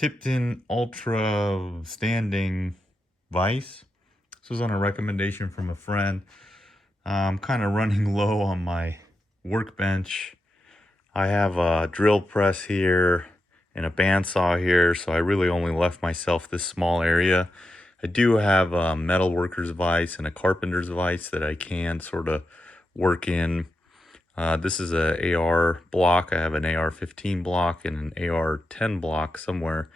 Tipton Ultra Standing Vise. This was on a recommendation from a friend. I'm kind of running low on my workbench. I have a drill press here and a bandsaw here, so I really only left myself this small area. I do have a metal worker's vise and a carpenter's vise that I can sort of work in. This is a AR block. I have an AR-15 block and an AR-10 block somewhere.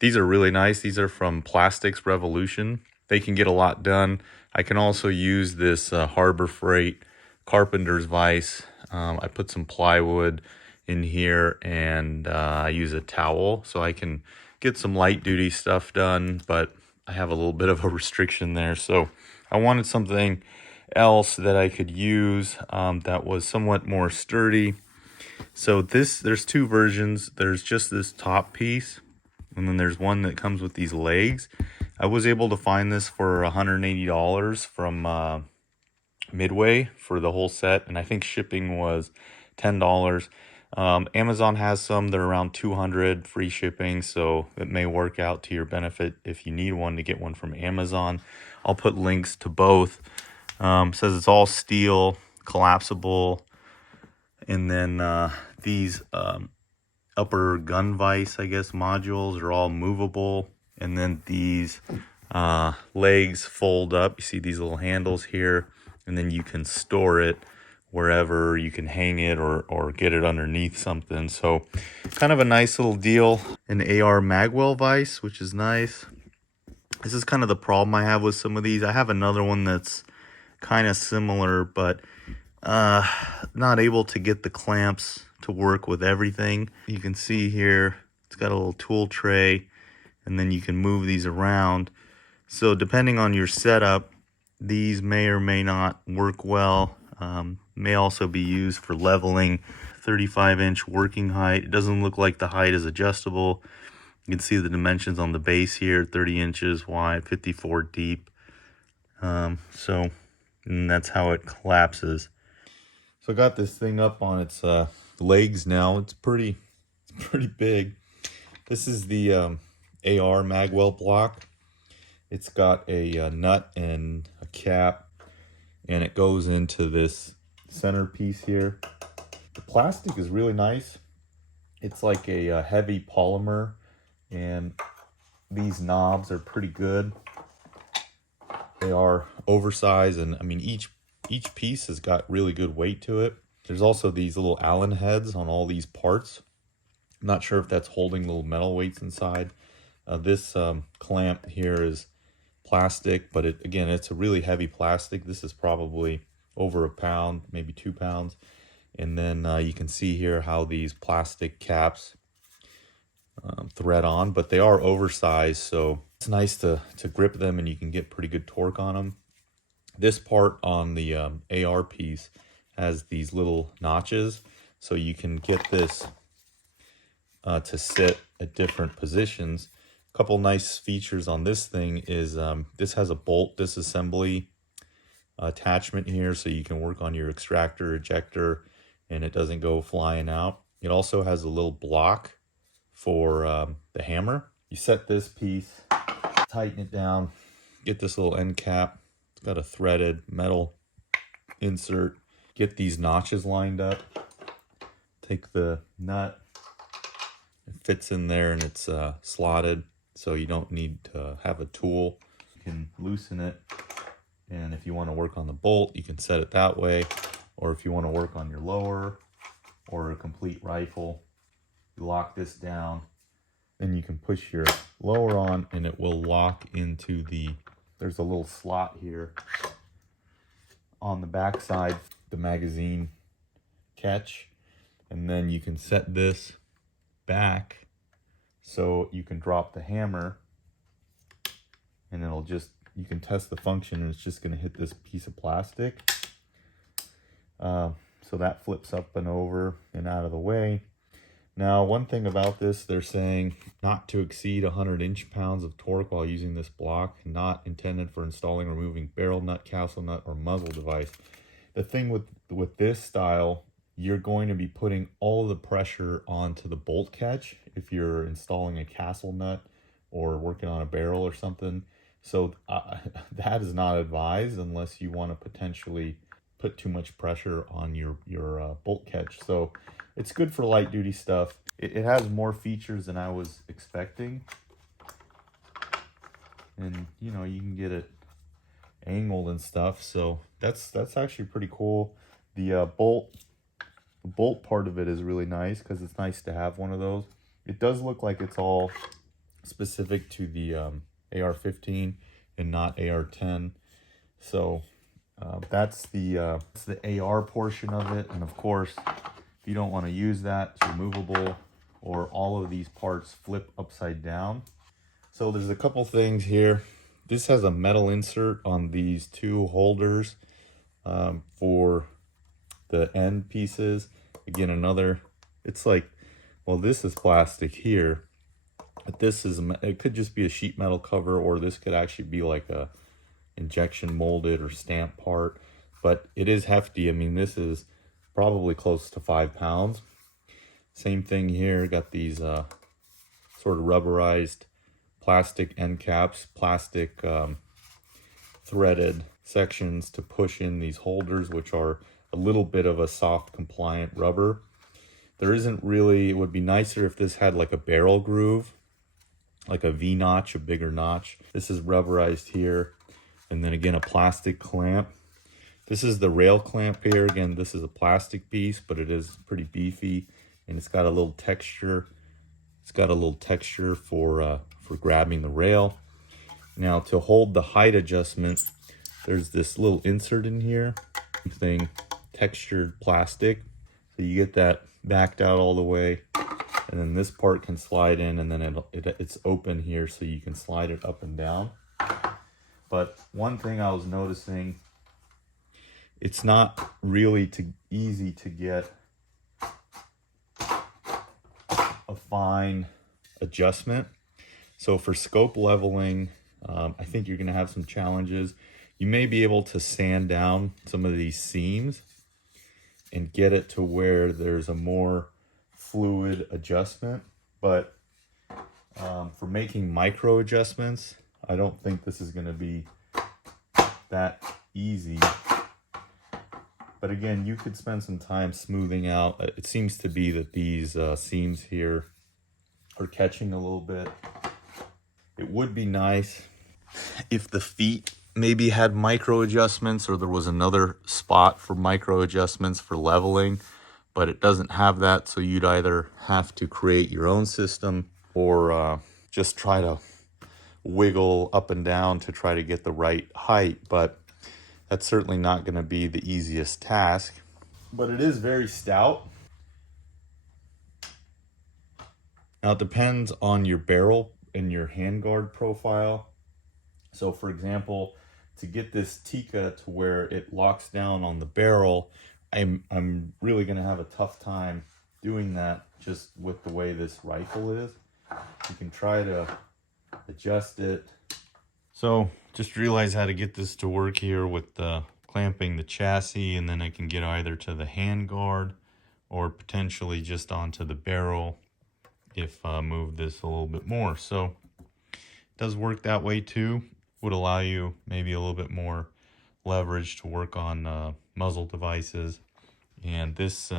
These are really nice. These are from Plastics Revolution. They can get a lot done. I can also use this Harbor Freight carpenter's vise. I put some plywood in here and I use a towel so I can get some light duty stuff done, but I have a little bit of a restriction there. So I wanted something else that I could use that was somewhat more sturdy. So there's two versions. There's just this top piece, and then there's one that comes with these legs. I was able to find this for $180 from Midway for the whole set, and I think shipping was $10. Amazon has some. They're around $200 free shipping, so it may work out to your benefit if you need one to get one from Amazon. I'll put links to both. Says it's all steel, collapsible, and then these upper gun vise, I guess, modules are all movable, and then these legs fold up. You see these little handles here, and then you can store it wherever. You can hang it or get it underneath something. So kind of a nice little deal. An AR magwell vise, which is nice. This is kind of the problem I have with some of these. I have another one that's kind of similar, but not able to get the clamps to work with everything. You can see here it's got a little tool tray, and then you can move these around. So depending on your setup, these may or may not work well. May also be used for leveling. 35-inch working height. It doesn't look like the height is adjustable. You can see the dimensions on the base here, 30 inches wide, 54 deep. And that's how it collapses. So I got this thing up on its legs now. It's pretty big. This is the AR magwell block. It's got a nut and a cap, and it goes into this centerpiece here. The plastic is really nice. It's like a heavy polymer, and these knobs are pretty good. They are oversized, and I mean each piece has got really good weight to it. There's also these little Allen heads on all these parts. I'm not sure if that's holding little metal weights inside. This clamp here is plastic, but again, it's a really heavy plastic. This is probably over a pound, maybe 2 pounds. And then you can see here how these plastic caps thread on, but they are oversized, so it's nice to grip them, and you can get pretty good torque on them. This part on the AR piece has these little notches, so you can get this to sit at different positions. A couple nice features on this thing is this has a bolt disassembly attachment here, so you can work on your extractor, ejector, and it doesn't go flying out. It also has a little block for the hammer. You set this piece, tighten it down, get this little end cap. It's got a threaded metal insert. Get these notches lined up. Take the nut. It fits in there, and it's slotted, so you don't need to have a tool. You can loosen it, and if you want to work on the bolt, you can set it that way. Or if you want to work on your lower or a complete rifle, you lock this down, then you can push your lower on, and it will lock into there's a little slot here on the back side, the magazine catch, and then you can set this back so you can drop the hammer, and you can test the function, and it's just going to hit this piece of plastic. So that flips up and over and out of the way. Now, one thing about this, they're saying not to exceed 100 inch-pounds of torque while using this block, not intended for installing or removing barrel nut, castle nut, or muzzle device. The thing with this style you're going to be putting all the pressure onto the bolt catch if you're installing a castle nut or working on a barrel or something. So that is not advised unless you want to potentially put too much pressure on your bolt catch. So it's good for light duty stuff. It has more features than I was expecting. And you know, you can get it angled and stuff. So that's actually pretty cool. The bolt part of it is really nice because it's nice to have one of those. It does look like it's all specific to the AR-15 and not AR-10. So that's the AR portion of it. And of course, if you don't want to use that, it's removable, or all of these parts flip upside down. So there's a couple things here. This has a metal insert on these two holders for the end pieces. Again, another, it's like, well, this is plastic here, but this is, it could just be a sheet metal cover, or this could actually be like a injection molded or stamp part, but it is hefty. I mean, this is probably close to 5 pounds. Same thing here, got these sort of rubberized plastic end caps, plastic threaded sections to push in these holders, which are a little bit of a soft compliant rubber. There isn't really, it would be nicer if this had like a barrel groove, like a V notch, a bigger notch. This is rubberized here. And then again, a plastic clamp. This is the rail clamp here. Again, this is a plastic piece, but it is pretty beefy, and it's got a little texture. It's got a little texture for grabbing the rail. Now, to hold the height adjustment, there's this little insert in here, thing, textured plastic. So you get that backed out all the way, and then this part can slide in, and then it's open here so you can slide it up and down. But one thing I was noticing, it's not really easy to get a fine adjustment. So for scope leveling, I think you're going to have some challenges. You may be able to sand down some of these seams and get it to where there's a more fluid adjustment. But for making micro adjustments, I don't think this is going to be that easy. But again, you could spend some time smoothing out. It seems to be that these seams here are catching a little bit. It would be nice if the feet maybe had micro adjustments, or there was another spot for micro adjustments for leveling, but it doesn't have that. So you'd either have to create your own system, or just try to wiggle up and down to try to get the right height. But that's certainly not going to be the easiest task. But it is very stout. Now it depends on your barrel and your handguard profile. So for example, to get this Tikka to where it locks down on the barrel, I'm really going to have a tough time doing that just with the way this rifle is. You can try to adjust it. So just realize how to get this to work here with clamping the chassis, and then I can get either to the handguard or potentially just onto the barrel if I move this a little bit more. So it does work that way too. Would allow you maybe a little bit more leverage to work on muzzle devices. And this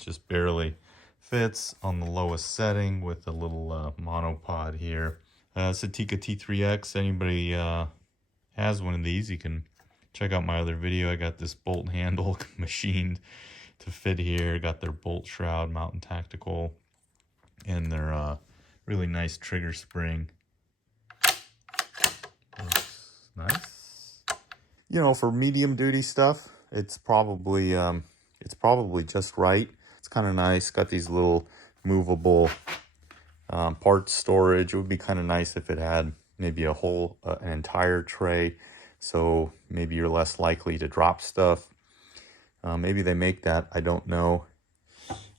just barely fits on the lowest setting with a little monopod here. It's a Tikka T3X. Anybody has one of these, you can check out my other video. I got this bolt handle machined to fit here. Got their bolt shroud, Mountain Tactical, and their really nice trigger spring. Looks nice. You know, for medium duty stuff, it's probably just right. It's kind of nice. Got these little movable parts storage. It would be kind of nice if it had maybe a whole an entire tray, so maybe you're less likely to drop stuff. Maybe they make that, I don't know.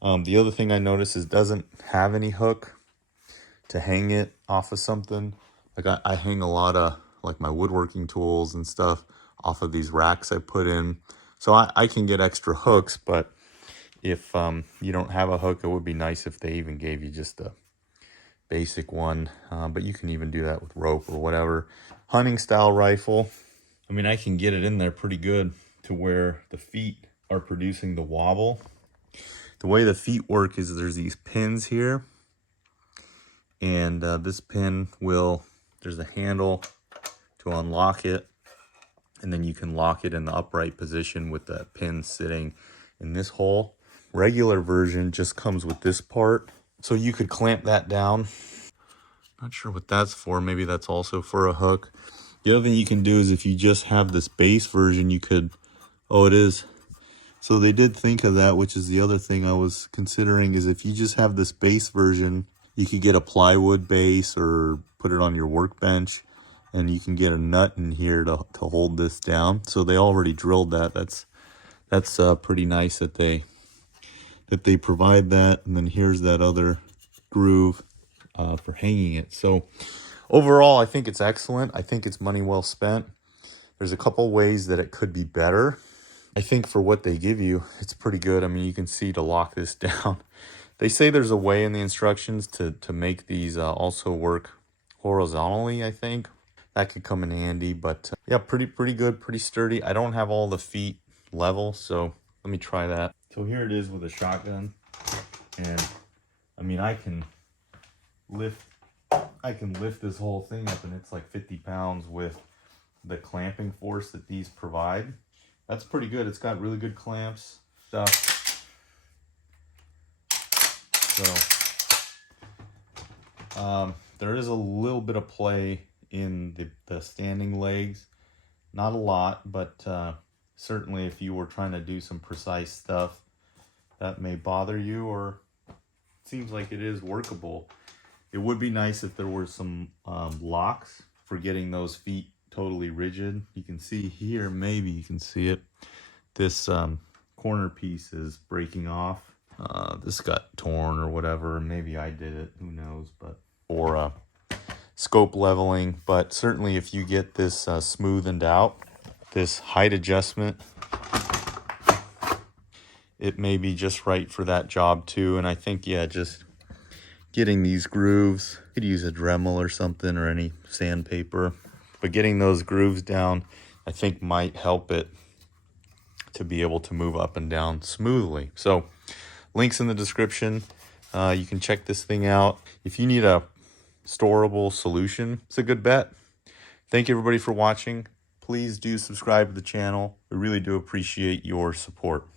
The other thing I noticed is it doesn't have any hook to hang it off of something. Like I hang a lot of like my woodworking tools and stuff off of these racks I put in, so I can get extra hooks, but If you don't have a hook, it would be nice if they even gave you just a basic one, but you can even do that with rope or whatever. Hunting style rifle. I mean, I can get it in there pretty good to where the feet are producing the wobble. The way the feet work is there's these pins here, and this pin will, there's a handle to unlock it, and then you can lock it in the upright position with the pin sitting in this hole. Regular version just comes with this part, so you could clamp that down. Not sure what that's for. Maybe that's also for a hook. The other thing you can do is if you just have this base version, you could, oh, it is. So they did think of that, which is the other thing I was considering, is if you just have this base version, you could get a plywood base or put it on your workbench, and you can get a nut in here to hold this down. So they already drilled that. That's pretty nice that they provide that. And then here's that other groove for hanging it. So overall, I think it's excellent. I think it's money well spent. There's a couple ways that it could be better. I think for what they give you, it's pretty good. I mean, you can see to lock this down. They say there's a way in the instructions to make these also work horizontally, I think. That could come in handy, but yeah, pretty good, pretty sturdy. I don't have all the feet level, so let me try that. So here it is with a shotgun, and I mean, I can lift this whole thing up, and it's like 50 pounds with the clamping force that these provide. That's pretty good. It's got really good clamps stuff. So there is a little bit of play in the standing legs. Not a lot, but certainly if you were trying to do some precise stuff, that may bother you, or it seems like it is workable. It would be nice if there were some locks for getting those feet totally rigid. You can see here, maybe you can see it, this corner piece is breaking off. This got torn or whatever. Maybe I did it, who knows, but or scope leveling. But certainly if you get this smoothened out, this height adjustment, it may be just right for that job too. And I think, yeah, just getting these grooves, you could use a Dremel or something, or any sandpaper, but getting those grooves down, I think might help it to be able to move up and down smoothly. So links in the description. You can check this thing out. If you need a storable solution, it's a good bet. Thank you everybody for watching. Please do subscribe to the channel. We really do appreciate your support.